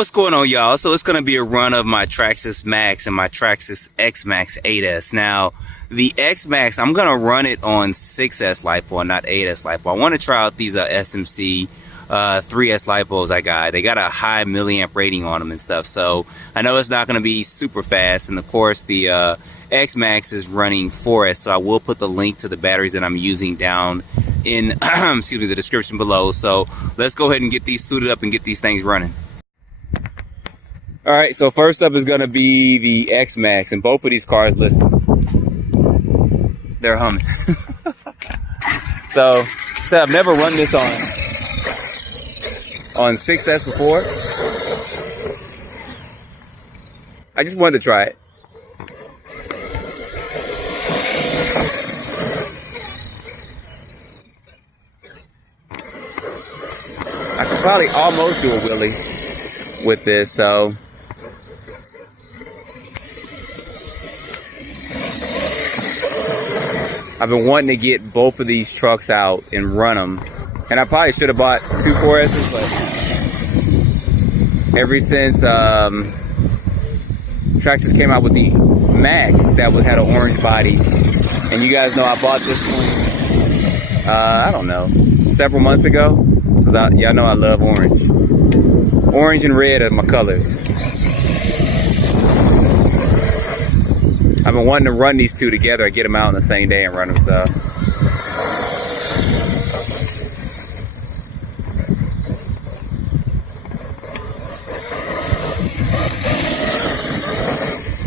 What's going on, y'all? So it's going to be a run of my Traxxas MAXX and my Traxxas XMAXX 8S. Now, the XMAXX, I'm going to run it on 6S LiPo and not 8S LiPo. I want to try out these SMC 3S LiPos I got. They got a high milliamp rating on them and stuff. So I know it's not going to be super fast. And of course, the XMAXX is running 4S. So I will put the link to the batteries that I'm using down in excuse me, the description below. So let's go ahead and get these suited up and get these things running. All right, so first up is going to be the XMAXX, and both of these cars, listen, they're humming. so I've never run this on 6S before. I just wanted to try it. I could probably almost do a wheelie with this, so I've been wanting to get both of these trucks out and run them. And I probably should have bought two 4S's, but ever since Traxxas came out with the Maxx that had an orange body, and you guys know I bought this one, I don't know, several months ago, because y'all know I love orange. Orange and red are my colors. I've been wanting to run these two together, get them out on the same day and run them, so.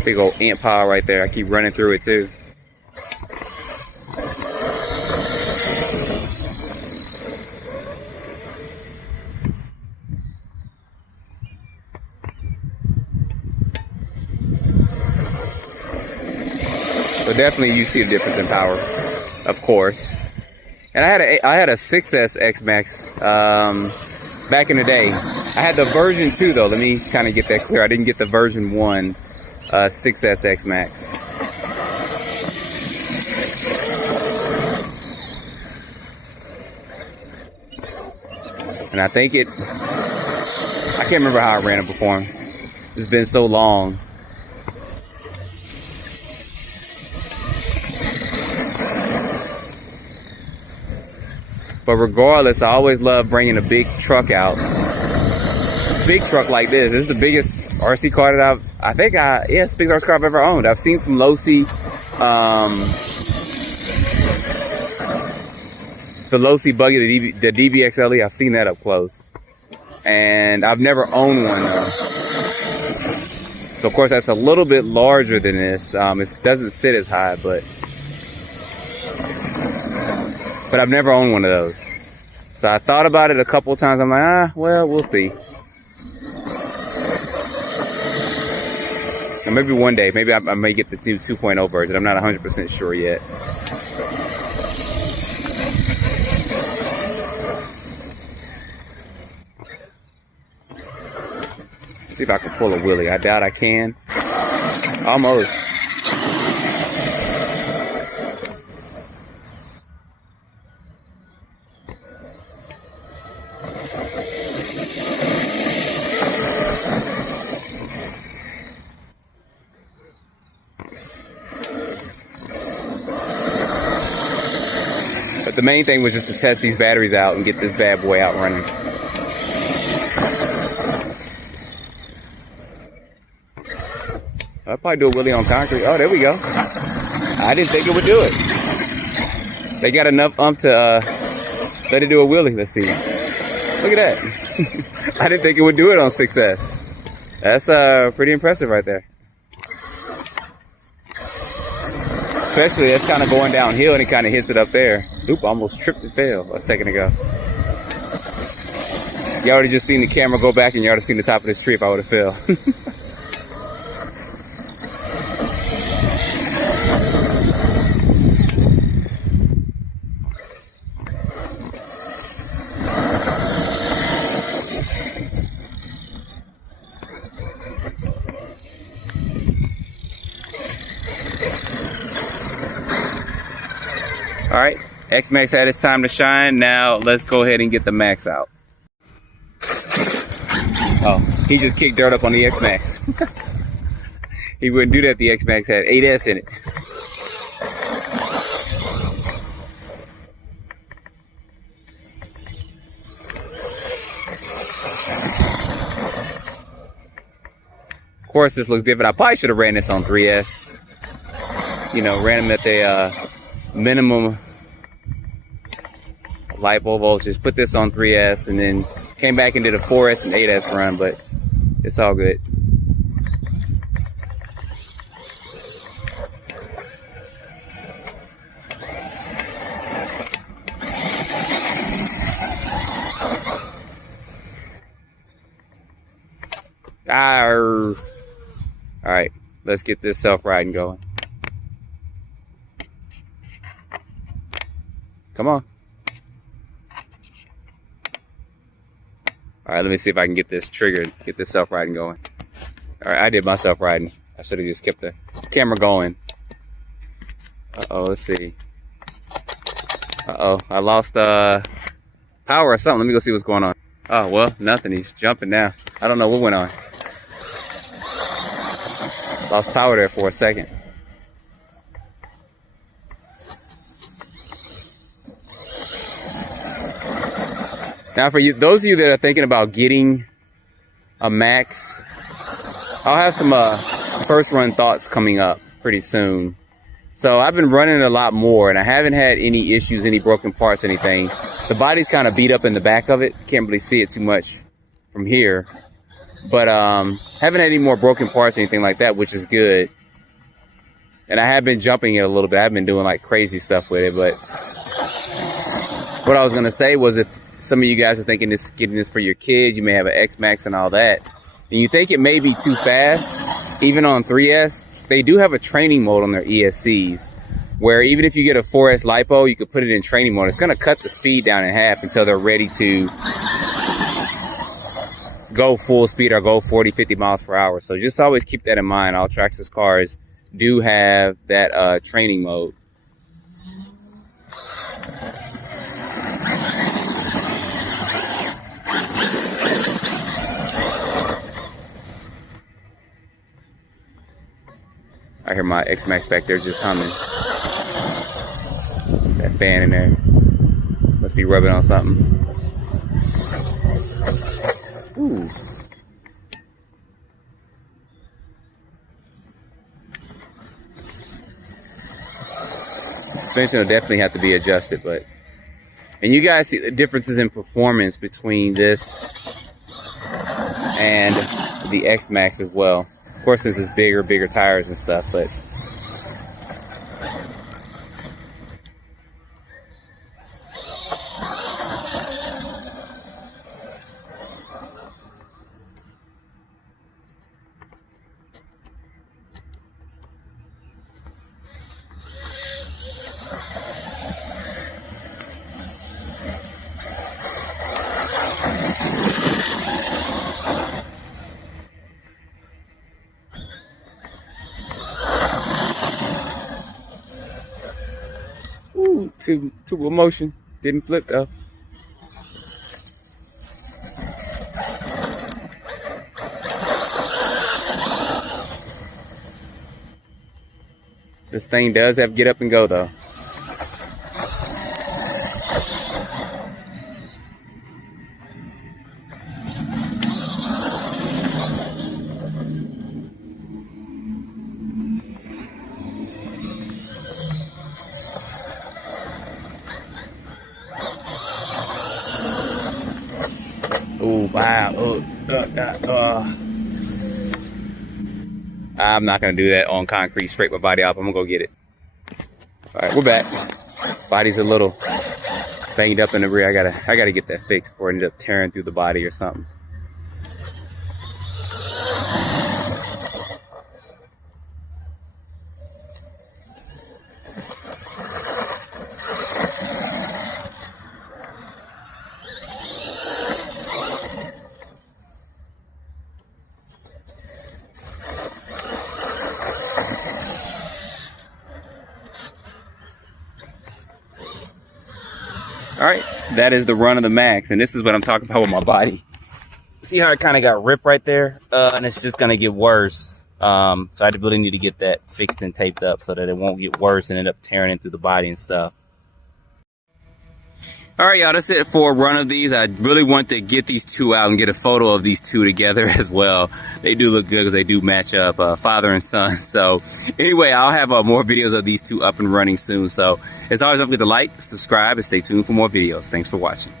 Big old ant pile right there. I keep running through it too. But definitely you see a difference in power, of course. And I had a 6S XMAXX back in the day. I had the version 2 though. Let me kind of get that clear. I didn't get the version 1 6S XMAXX. And I think I can't remember how I ran it before. It's been so long. But regardless, I always love bringing a big truck out. Big truck like this. This is the biggest RC car that it's the biggest RC car I've ever owned. I've seen some low-C, the low-C buggy, the DBXLE, I've seen that up close. And I've never owned one though. So of course that's a little bit larger than this. It doesn't sit as high, but I've never owned one of those. So I thought about it a couple of times. I'm like, well, we'll see. And maybe one day, maybe I may get the new 2.0 version. I'm not 100% sure yet. See if I can pull a wheelie. I doubt I can. Almost. But the main thing was just to test these batteries out and get this bad boy out running. I'll probably do a wheelie on concrete. Oh, there we go. I didn't think it would do it. They got enough to let it do a wheelie. Let's see. Look at that. I didn't think it would do it on 6S. That's pretty impressive right there. Especially that's kind of going downhill and it kind of hits it up there. Oop, almost tripped and fell a second ago. You already just seen the camera go back and you already seen the top of this tree if I would have fell. All right, XMAXX had its time to shine. Now let's go ahead and get the Maxx out. Oh. He just kicked dirt up on the XMAXX. He wouldn't do that. The XMAXX had 8S in it. Of course, this looks different. I probably should have ran this on 3S. You know, ran them at the minimum LiPo voltage. Put this on 3S and then came back and did a 4S and 8S run, but it's all good. All right, let's get this self-riding going. Come on. All right, let me see if I can get this triggered, get this self-riding going. All right, I did my self-riding. I should have just kept the camera going. Uh-oh, let's see. Uh-oh, I lost power or something. Let me go see what's going on. Oh, well, nothing. He's jumping now. I don't know what went on. Lost power there for a second. Now, for you, those of you that are thinking about getting a Maxx, I'll have some first run thoughts coming up pretty soon. So I've been running a lot more, and I haven't had any issues, any broken parts, anything. The body's kind of beat up in the back of it. Can't really see it too much from here. But haven't had any more broken parts or anything like that, which is good. And I have been jumping it a little bit. I've been doing like crazy stuff with it. But what I was going to say was, if some of you guys are thinking this, getting this for your kids, you may have an XMAXX and all that, and you think it may be too fast, even on 3S, they do have a training mode on their ESCs, where even if you get a 4S LiPo, you could put it in training mode. It's going to cut the speed down in half until they're ready to go full speed or go 40, 50 miles per hour. So just always keep that in mind. All Traxxas cars do have that training mode. I hear my XMAXX back there just humming. That fan in there must be rubbing on something. Ooh. Suspension will definitely have to be adjusted, but, and you guys see the differences in performance between this and the XMAXX as well. Of course, this is bigger tires and stuff, but turbo motion didn't flip though. This thing does have get up and go though. Oh, wow. I'm not going to do that on concrete. Scrape my body off. I'm going to go get it. All right, we're back. Body's a little banged up in the rear. I gotta get that fixed before it ends up tearing through the body or something. All right, that is the run of the Maxx, and this is what I'm talking about with my body. See how it kind of got ripped right there? And it's just going to get worse. So I really need to get that fixed and taped up so that it won't get worse and end up tearing in through the body and stuff. All right, y'all, that's it for a run of these. I really want to get these two out and get a photo of these two together as well. They do look good because they do match up, father and son. So anyway, I'll have more videos of these two up and running soon. So as always, don't forget to like, subscribe, and stay tuned for more videos. Thanks for watching.